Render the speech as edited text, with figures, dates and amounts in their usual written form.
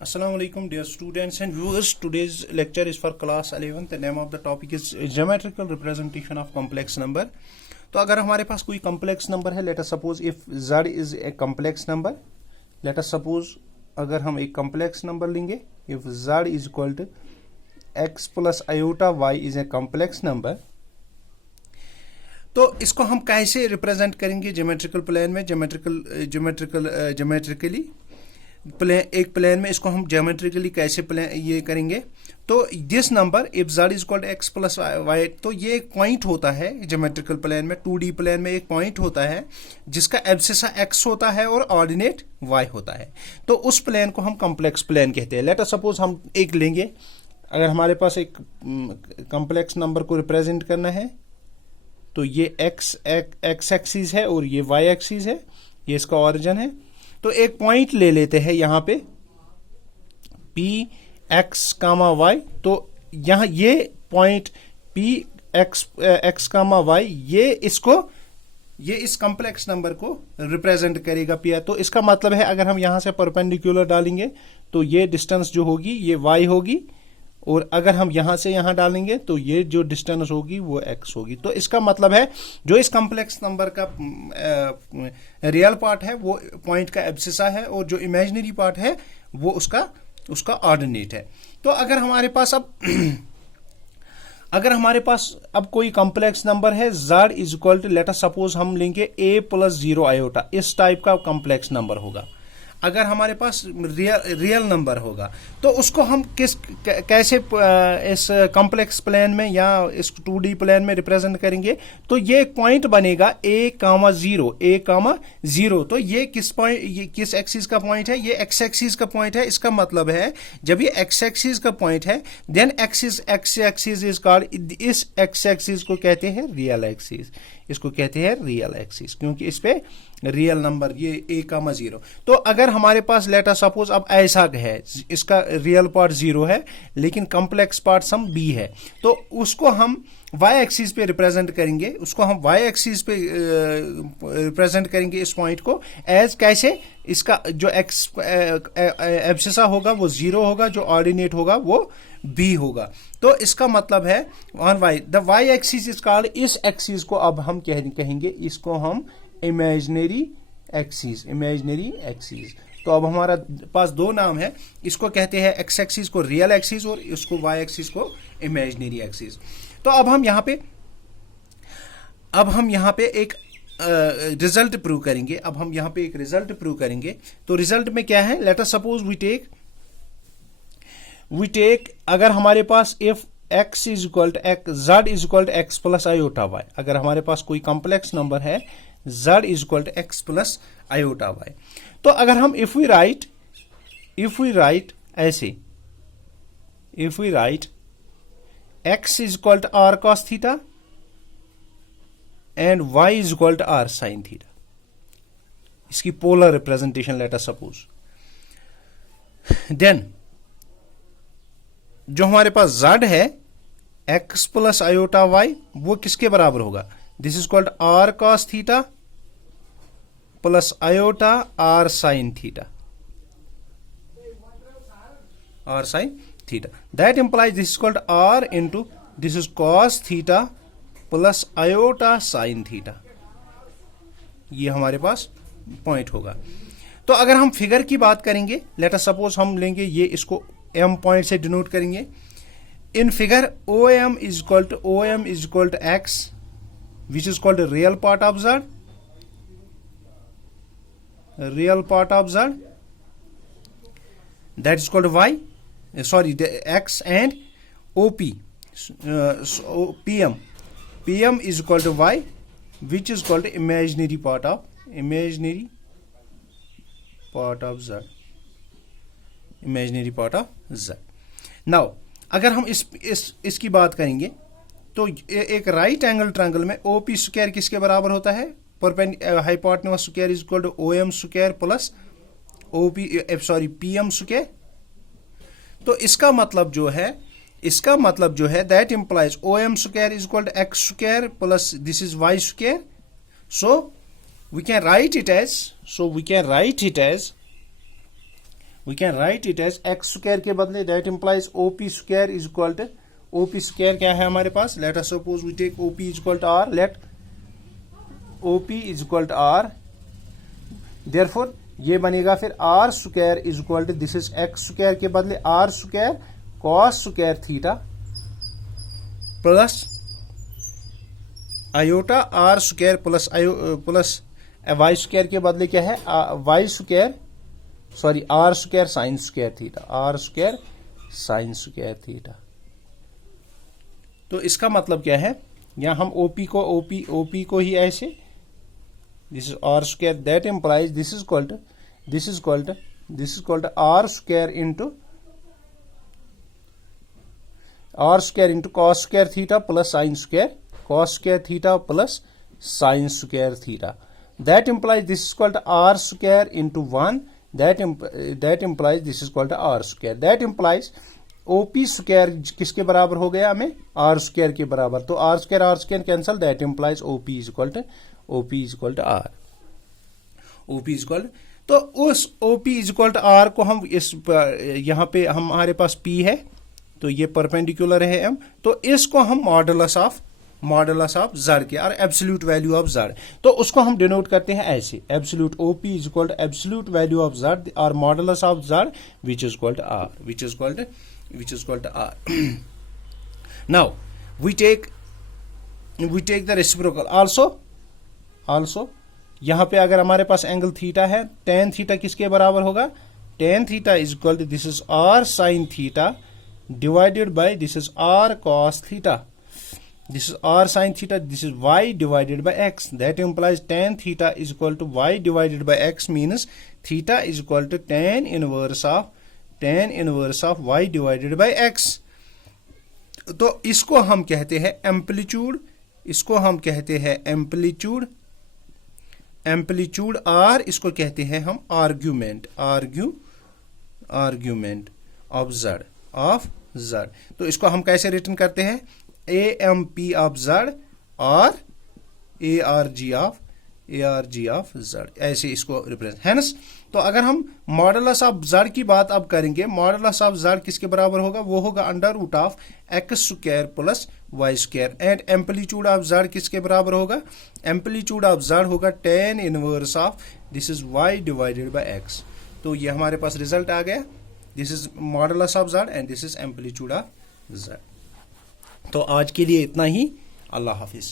Assalamu alaikum dear students and viewers. Today's lecture is for class 11th. The name of the topic is geometrical representation of complex number. तो अगर हमारे पास कोई complex number है, let us suppose if z is a complex number, let us suppose अगर हम एक complex number लेंगे, if z is equal to x plus iota y is a complex number, तो इसको हम कैसे रिप्रेजेंट करेंगे ज्योमेट्रिकल प्लेन में, ज्योमेट्रिकली प्लेन, एक प्लेन में इसको हम ज्योमेट्रिकली कैसे प्लेन ये करेंगे। तो this number if z is equal x plus y, तो ये एक पॉइंट होता है ज्योमेट्रिकल प्लेन में, 2D प्लेन में एक पॉइंट होता है जिसका एब्सिसा x होता है और ऑर्डिनेट y होता है। तो उस प्लेन को हम कॉम्प्लेक्स प्लेन कहते हैं। लेट अस सपोज हम एक लेंगे, अगर हमारे पास एक कॉम्प्लेक्स नंबर को रिप्रेजेंट करना है तो ये x एक्सिस है और ये y एक्सिस है, ये इसका ओरिजिन है। तो एक पॉइंट ले लेते हैं यहाँ पे पी एक्स कामा वाई। तो यहाँ ये point P x comma y ये इस कॉम्प्लेक्स नंबर को रिप्रेजेंट करेगा पी। तो इसका मतलब है अगर हम यहाँ से परपेंडिकुलर डालेंगे तो ये डिस्टेंस जो होगी ये y होगी, और अगर हम यहां से यहां डालेंगे तो ये जो डिस्टेंस होगी वो x होगी। तो इसका मतलब है जो इस कॉम्प्लेक्स नंबर का रियल पार्ट है वो पॉइंट का एब्सिसा है और जो इमेजिनरी पार्ट है वो उसका ऑर्डिनेट है। तो अगर हमारे पास अब कोई कॉम्प्लेक्स नंबर है z is equal to, let us suppose हम लेंगे a प्लस 0 आयोटा, इस टाइप का कॉम्प्लेक्स नंबर होगा। अगर हमारे पास रियल नंबर होगा तो उसको हम कैसे इस कॉम्प्लेक्स प्लेन में या इस 2D प्लेन में रिप्रेजेंट करेंगे। तो ये एक पॉइंट बनेगा a, 0। तो ये किस एक्सिस का पॉइंट है, ये x एक्सिस का पॉइंट है। इसका मतलब है जब ये x एक्सिस का पॉइंट है then x axis is called, इस x एक्सिस को कहते हैं रियल एक्सिस, इसको कहते हैं रियल एक्सिस, क्योंकि इस पे रियल नंबर ये a, 0। तो अगर हमारे पास लेट अस सपोज अब ऐसा है, इसका रियल पार्ट 0 है लेकिन कॉम्प्लेक्स पार्ट सम b है, तो उसको हम y एक्सिस पे रिप्रेजेंट करेंगे, रिप्रेजेंट करेंगे इस पॉइंट को एज कैसे, इसका जो x एब्सिसा होगा वो 0 होगा, जो ऑर्डिनेट होगा वो b होगा। तो इसका मतलब है on y the y axis is called, इस एक्सिस को अब हम कहेंगे इसको हम इमेजिनरी एक्सिस। तो अब हमारा पास दो नाम है, इसको कहते हैं x एक्सिस को रियल एक्सिस और इसको y एक्सिस को इमेजिनरी एक्सिस। तो अब हम यहाँ पे एक रिजल्ट प्रूव करेंगे। तो रिजल्ट में क्या है, let us suppose we take अगर हमारे पास if x is equal to z is equal to x plus iota y, अगर हमारे पास कोई कॉम्प्लेक्स नंबर है z is equal to x plus iota y, तो अगर हम इफ वी राइट ऐसे, if we write x is equal to r cos theta and y is equal to r sine theta, इसकी polar representation let us suppose, then जो हमारे पास z है x plus iota y वो किसके बराबर होगा, this is called r cos theta plus iota r sin theta, that implies this is called r into this is cos theta plus iota sin theta, ये हमारे पास point होगा। तो अगर हम फिगर की बात करेंगे, लेट अस सपोज हम लेंगे ये, इसको m पॉइंट से डिनोट करेंगे। In figure OM is equal to x which is called real part of z, that is called y, sorry x and OP, PM is equal to y which is called imaginary part of z। Now अगर हम इसकी बात करेंगे तो एक right angle triangle में OP square किसके बराबर होता है, hypotenuse square is equal to OM square plus PM square. तो इसका मतलब जो है that implies OM square is equal to x square plus this is y square. So we can write it as we can write it as x square के बदले, that implies OP square is equal to, OP square क्या है हमारे पास, let us suppose we take OP is equal to r, let OP is equal to r, therefore ये बनेगा फिर r square is equal to, this is x square के बदले r square cos square theta plus iota r square plus plus y square के बदले क्या है, y square sorry r square sine square theta, r square sine square theta. तो इसका मतलब क्या है, यहां हम ओपी को ही ऐसे, this is r square, that implies this is equal to r square into cos square theta plus sine square, cos square theta plus sin square theta. That implies this is equal to r square into 1. That implies this is equal to r square. That implies OP square किसके बराबर हो गया हमें, r square के बराबर, तो r square cancel, that implies OP is equal to r. OP is equal तो उस OP is equal to r को हम इस यहाँ पे हमारे पास P है, तो ये परपेंडिकुलर है M, तो इसको हम मॉडुलस ऑफ z के और एब्सोल्यूट वैल्यू ऑफ z, तो उसको हम डिनोट करते हैं ऐसे, absolute OP is equal to absolute value of z और modulus of z which is equal to r, which is equal to r। Now we take the reciprocal also यहां पे अगर हमारे पास एंगल थीटा है, tan थीटा किसके बराबर होगा, tan theta is equal to this is r sin theta divided by this is r cos theta, this is r sin theta, this is y divided by x, that implies tan theta is equal to y divided by x, means theta is equal to tan inverse of y divided by x। तो इसको हम कहते हैं amplitude, इसको हम कहते हैं amplitude r, इसको कहते हैं हम आर्ग्यूमेंट ऑफ z। तो इसको हम कैसे रिटर्न करते हैं, AMP of z और ARG of z, ऐसे इसको रिप्रेजेंट है ना। तो अगर हम मॉडुलस ऑफ z की बात अब करेंगे, मॉडुलस ऑफ z किसके बराबर होगा, वो होगा under root of x square plus y square, and amplitude of z किसके बराबर होगा, एम्पलीट्यूड ऑफ z होगा tan inverse of this is y divided by x। तो ये हमारे पास रिजल्ट आ गया, this is modulus of z and this is amplitude of z। तो आज के लिए इतना ही, अल्लाह हाफिज।